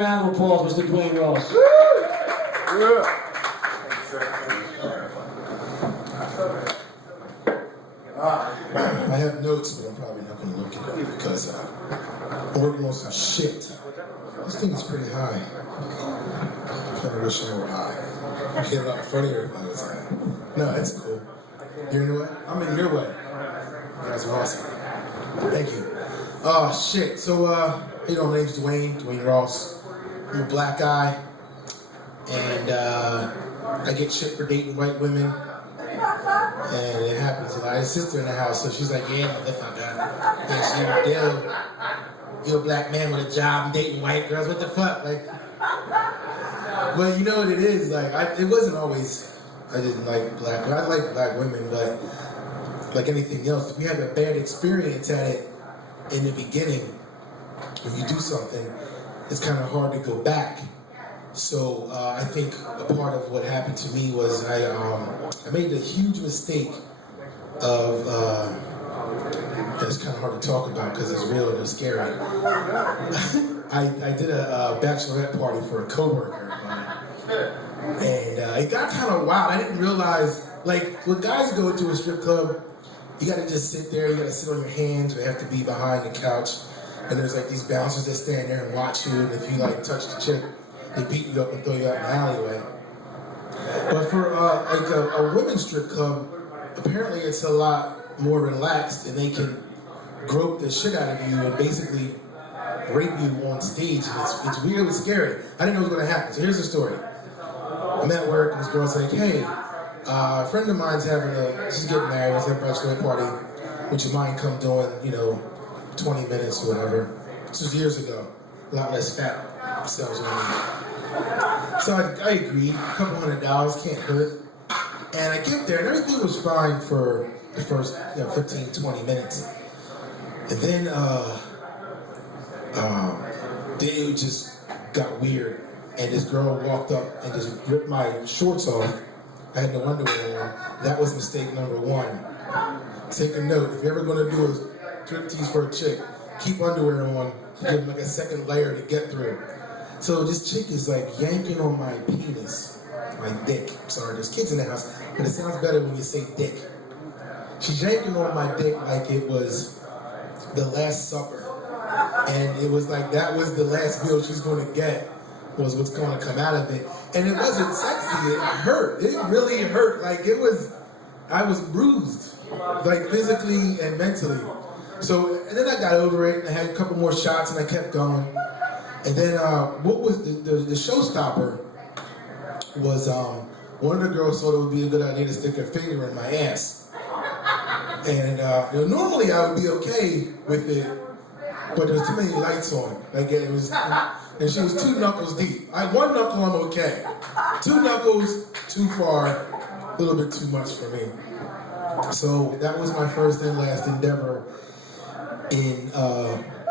Round of applause, Mr. Dwayne Ross. I have notes, but I'm probably not going to look at them because I'm working on some shit. This thing is pretty high. I kind of wish I were high. I get a lot funnier if I was high. No, it's cool. You're in the way? I'm in your way. You guys are awesome. Thank you. Oh, shit. So, my name's Dwayne Ross. I'm a black guy. And I get shit for dating white women. And it happens a lot. I have a sister in the house, so she's like, yeah, motherfucker. Yeah, she deal. You're a black man with a job and dating white girls. What the fuck? Like, but you know what it is? Like, it wasn't always, I didn't like black women. I like black women, but like anything else, if you have a bad experience at it in the beginning, when you do something, it's kind of hard to go back. So I think a part of what happened to me was I made a huge mistake of, it's kind of hard to talk about because it's real and it's scary. I did a bachelorette party for a coworker of mine. And it got kind of wild. I didn't realize, like, when guys go to a strip club, you gotta just sit there, you gotta sit on your hands, you have to be behind the couch. And there's like these bouncers that stand there and watch you, and if you like touch the chick, they beat you up and throw you out in the alleyway. But for a women's strip club, apparently it's a lot more relaxed, and they can grope the shit out of you and basically rape you on stage. And it's really scary. I didn't know it was gonna happen. So here's the story. I'm at work, and this girl's like, hey, a friend of mine's she's getting married, it's a bachelorette party. Would you mind come doing, 20 minutes or whatever? This was years ago. A lot less fat cells on me. So I agreed, a couple $100, can't hurt. And I get there, and everything was fine for the first 15, 20 minutes. And then it just got weird. And this girl walked up and just ripped my shorts off. I had no underwear on. That was mistake number one. Take a note, if you're ever gonna do a striptease for a chick, keep underwear on, give them like a second layer to get through. So this chick is like yanking on my penis, my dick. Sorry, there's kids in the house, but it sounds better when you say dick. She's yanking on my dick like it was the Last Supper. And it was like that was the last meal she's gonna get, was what's gonna come out of it. And it wasn't sexy, it hurt. It really hurt. Like I was bruised, like physically and mentally. So, and then I got over it, and I had a couple more shots, and I kept going. And then, what was the showstopper was one of the girls thought it would be a good idea to stick her finger in my ass. And normally I would be okay with it, but there was too many lights on. Like it was, and she was 2 knuckles deep. One knuckle I'm okay. 2 knuckles too far, a little bit too much for me. So that was my first and last endeavor in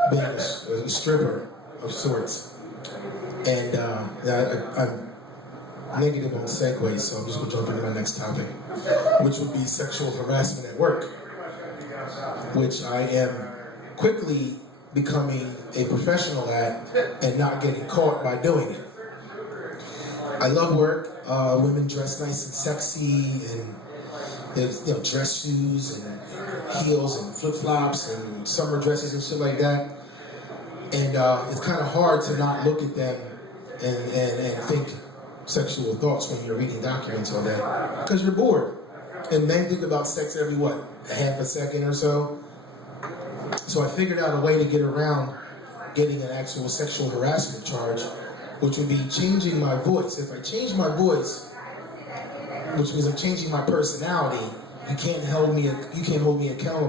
being a stripper of sorts. And I'm negative on segues, so I'm just gonna jump into my next topic, which would be sexual harassment at work, which I am quickly becoming a professional at and not getting caught by doing it. I love work. Women dress nice and sexy, and there's dress shoes and heels and flip-flops and summer dresses and shit like that. And it's kind of hard to not look at them and think sexual thoughts when you're reading documents all day, because you're bored. And men think about sex every, a half a second or so? So I figured out a way to get around getting an actual sexual harassment charge, which would be changing my voice. If I change my voice, which means I'm changing my personality, you can't hold me accountable